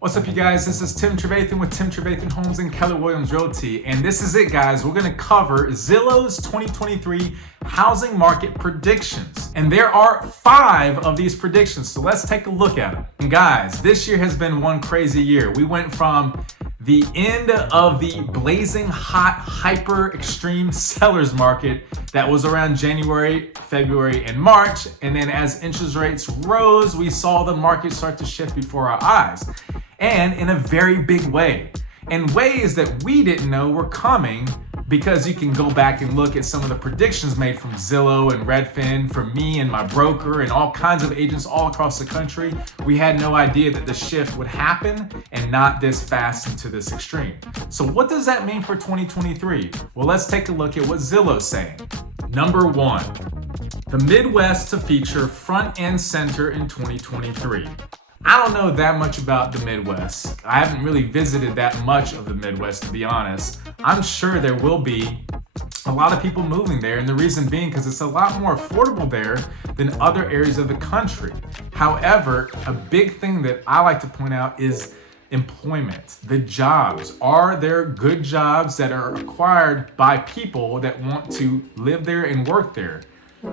What's up, you guys? This is Tim Trevathan with Tim Trevathan Homes and Keller Williams Realty. And this is it, guys. We're going to cover Zillow's 2023 housing market predictions. And there are 5 of these predictions. So let's take a look at them. And guys, this year has been one crazy year. We went from the end of the blazing hot, hyper extreme sellers market that was around January, February, and March. And then as interest rates rose, we saw the market start to shift before our eyes. And in a very big way. In ways that we didn't know were coming, because you can go back and look at some of the predictions made from Zillow and Redfin, from me and my broker and all kinds of agents all across the country. We had no idea that the shift would happen and not this fast into this extreme. So what does that mean for 2023? Well, let's take a look at what Zillow's saying. Number 1, the Midwest to feature front and center in 2023. I don't know that much about the Midwest. I haven't really visited that much of the Midwest, to be honest. I'm sure there will be a lot of people moving there, and the reason being because it's a lot more affordable there than other areas of the country. However, a big thing that I like to point out is employment, the jobs. Are there good jobs that are acquired by people that want to live there and work there?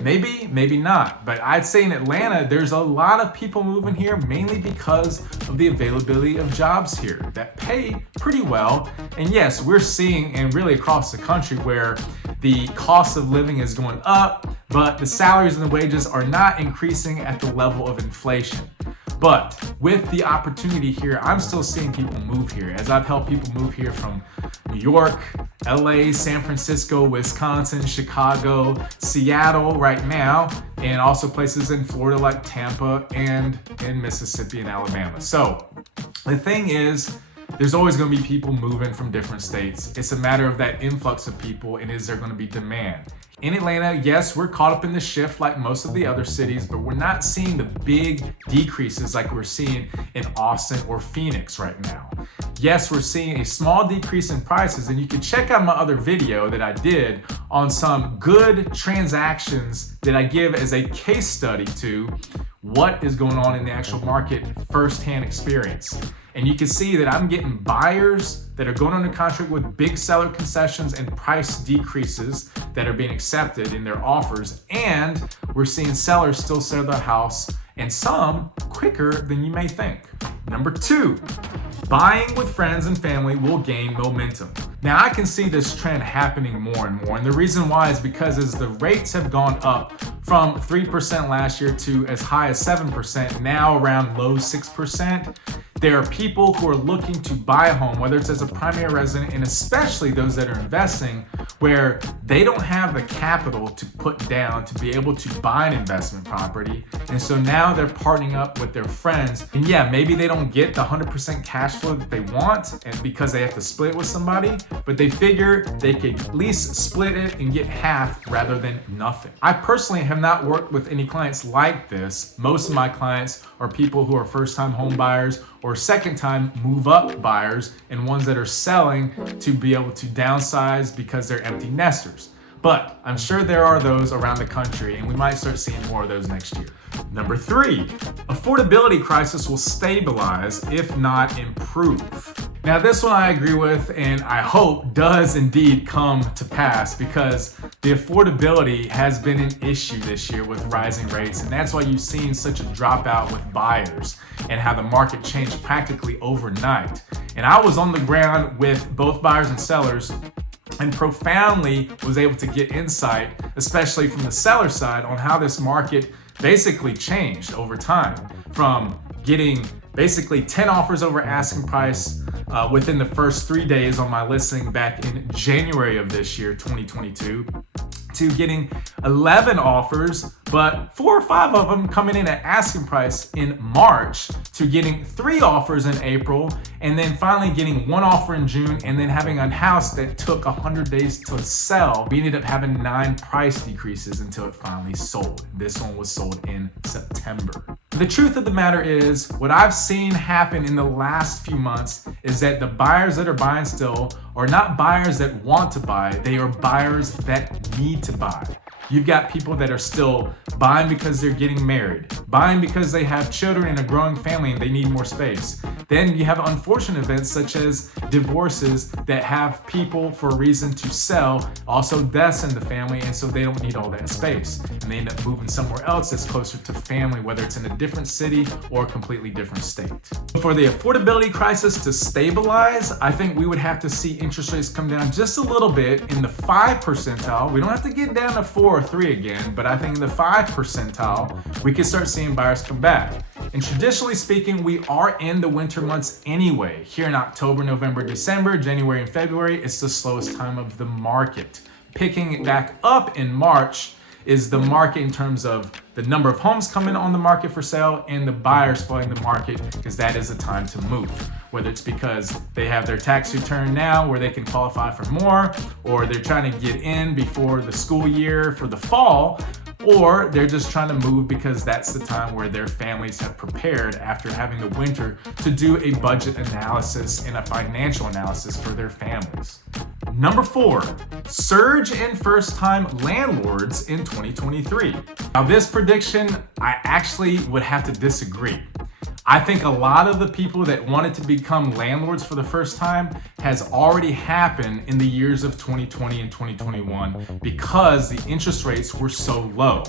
Maybe, maybe not. But I'd say in Atlanta, there's a lot of people moving here mainly because of the availability of jobs here that pay pretty well. And yes, we're seeing, and really across the country, where the cost of living is going up, but the salaries and the wages are not increasing at the level of inflation. But with the opportunity here, I'm still seeing people move here, as I've helped people move here from New York, LA, San Francisco, Wisconsin, Chicago, Seattle right now, and also places in Florida like Tampa and in Mississippi and Alabama. So the thing is, there's always going to be people moving from different states. It's a matter of that influx of people, and is there going to be demand? In Atlanta, yes, we're caught up in the shift like most of the other cities, but we're not seeing the big decreases like we're seeing in Austin or Phoenix right now. Yes, we're seeing a small decrease in prices, and you can check out my other video that I did on some good transactions that I give as a case study to what is going on in the actual market firsthand experience. And you can see that I'm getting buyers that are going under contract with big seller concessions and price decreases that are being accepted in their offers. And we're seeing sellers still sell their house, and some quicker than you may think. Number 2, buying with friends and family will gain momentum. Now I can see this trend happening more and more. And the reason why is because as the rates have gone up from 3% last year to as high as 7%, now around low 6%, there are people who are looking to buy a home, whether it's as a primary resident, and especially those that are investing, where they don't have the capital to put down to be able to buy an investment property. And so now they're partnering up with their friends. And yeah, maybe they don't get the 100% cash flow that they want, and because they have to split it with somebody, but they figure they could at least split it and get half rather than nothing. I personally have not worked with any clients like this. Most of my clients are people who are first-time home buyers or second-time move-up buyers, and ones that are selling to be able to downsize because they're empty nesters. But I'm sure there are those around the country, and we might start seeing more of those next year. Number 3, affordability crisis will stabilize, if not improve. Now this one I agree with, and I hope does indeed come to pass, because the affordability has been an issue this year with rising rates, and that's why you've seen such a dropout with buyers and how the market changed practically overnight. And I was on the ground with both buyers and sellers, and profoundly was able to get insight, especially from the seller side, on how this market basically changed over time, from getting basically 10 offers over asking price within the first 3 days on my listing back in January of this year, 2022, to getting 11 offers, but 4 or 5 of them coming in at asking price in March, to getting 3 offers in April, and then finally getting 1 offer in June, and then having a house that took 100 days to sell. We ended up having 9 price decreases until it finally sold. This one was sold in September. The truth of the matter is, what I've seen happen in the last few months is that the buyers that are buying still are not buyers that want to buy, they are buyers that need to buy. You've got people that are still buying because they're getting married, buying because they have children and a growing family and they need more space. Then you have unfortunate events such as divorces that have people for a reason to sell, also deaths in the family, and so they don't need all that space. And they end up moving somewhere else that's closer to family, whether it's in a different city or a completely different state. For the affordability crisis to stabilize, I think we would have to see interest rates come down just a little bit in the 5 percentile. We don't have to get down to 4 or 3 again, but I think in the 5 percentile, we could start seeing buyers come back. And traditionally speaking, we are in the winter months anyway. Here in October, November, December, January, and February, it's the slowest time of the market. Picking it back up in March is the market in terms of the number of homes coming on the market for sale and the buyers flooding the market, because that is the time to move. Whether it's because they have their tax return now where they can qualify for more, or they're trying to get in before the school year for the fall, or they're just trying to move because that's the time where their families have prepared after having the winter to do a budget analysis and a financial analysis for their families. Number 4, surge in first-time landlords in 2023. Now this prediction, I actually would have to disagree. I think a lot of the people that wanted to become landlords for the first time has already happened in the years of 2020 and 2021 because the interest rates were so low.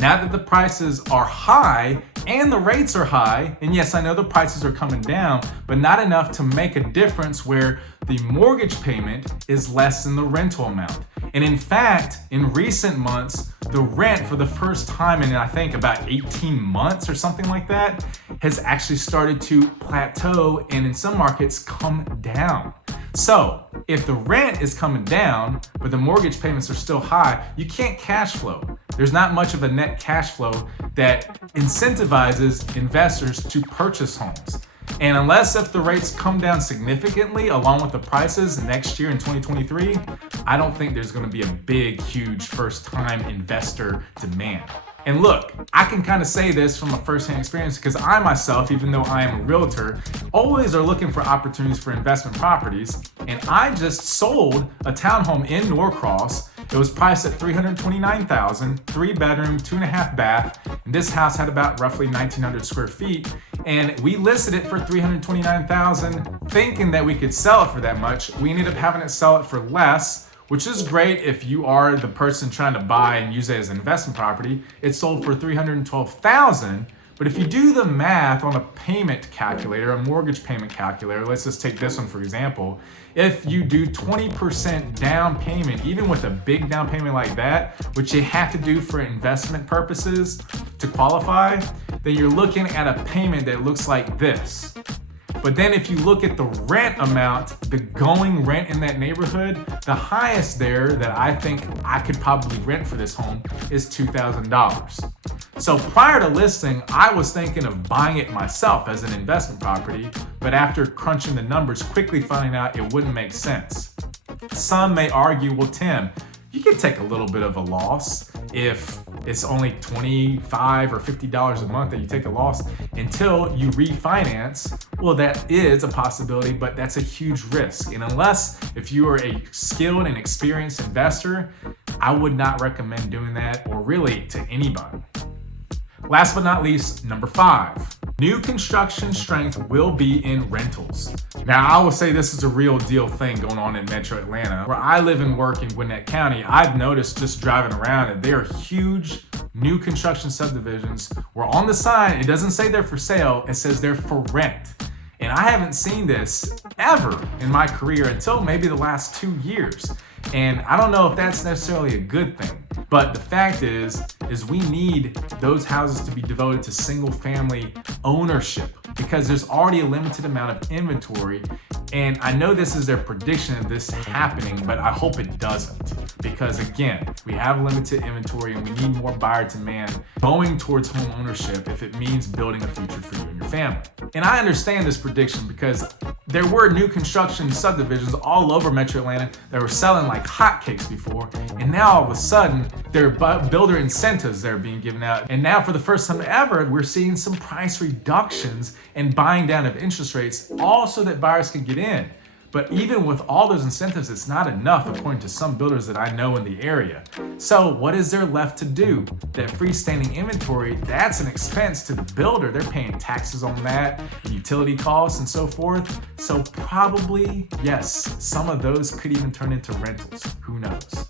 Now that the prices are high and the rates are high, and yes, I know the prices are coming down, but not enough to make a difference where the mortgage payment is less than the rental amount. And in fact, in recent months, the rent for the first time in I think about 18 months or something like that has actually started to plateau and in some markets come down. So if the rent is coming down, but the mortgage payments are still high, you can't cash flow. There's not much of a net cash flow that incentivizes investors to purchase homes. And unless if the rates come down significantly along with the prices next year in 2023, I don't think there's going to be a big, huge first-time investor demand. And look, I can kind of say this from a first-hand experience because I myself, even though I am a realtor, always are looking for opportunities for investment properties. And I just sold a townhome in Norcross. It was priced at $329,000, 3-bedroom, 2.5 bath. And this house had about roughly 1,900 square feet. And we listed it for $329,000, thinking that we could sell it for that much. We ended up having it sell it for less, which is great if you are the person trying to buy and use it as an investment property. It sold for $312,000. But if you do the math on a payment calculator, a mortgage payment calculator, let's just take this one for example. If you do 20% down payment, even with a big down payment like that, which you have to do for investment purposes to qualify, then you're looking at a payment that looks like this. But then if you look at the rent amount, the going rent in that neighborhood, the highest there that I think I could probably rent for this home is $2,000. So prior to listing, I was thinking of buying it myself as an investment property, but after crunching the numbers, quickly finding out it wouldn't make sense. Some may argue, well, Tim, you can take a little bit of a loss if it's only $25 or $50 a month that you take a loss until you refinance. Well, that is a possibility, but that's a huge risk. And unless if you are a skilled and experienced investor, I would not recommend doing that, or really to anybody. Last but not least, number 5, new construction strength will be in rentals. Now, I will say this is a real deal thing going on in Metro Atlanta. Where I live and work in Gwinnett County, I've noticed just driving around that there are huge new construction subdivisions where on the sign, it doesn't say they're for sale, it says they're for rent. And I haven't seen this ever in my career until maybe the last 2 years. And I don't know if that's necessarily a good thing. But the fact is we need those houses to be devoted to single family ownership because there's already a limited amount of inventory And I know this is their prediction of this happening, but I hope it doesn't. Because again, we have limited inventory and we need more buyer demand going towards home ownership if it means building a future for you and your family. And I understand this prediction because there were new construction subdivisions all over Metro Atlanta that were selling like hotcakes before, and now all of a sudden there are builder incentives that are being given out. And now for the first time ever, we're seeing some price reductions and buying down of interest rates, all so that buyers can get in. But even with all those incentives, it's not enough according to some builders that I know in the area. So what is there left to do? That freestanding inventory, that's an expense to the builder. They're paying taxes on that, utility costs and so forth. So probably, yes, some of those could even turn into rentals. Who knows?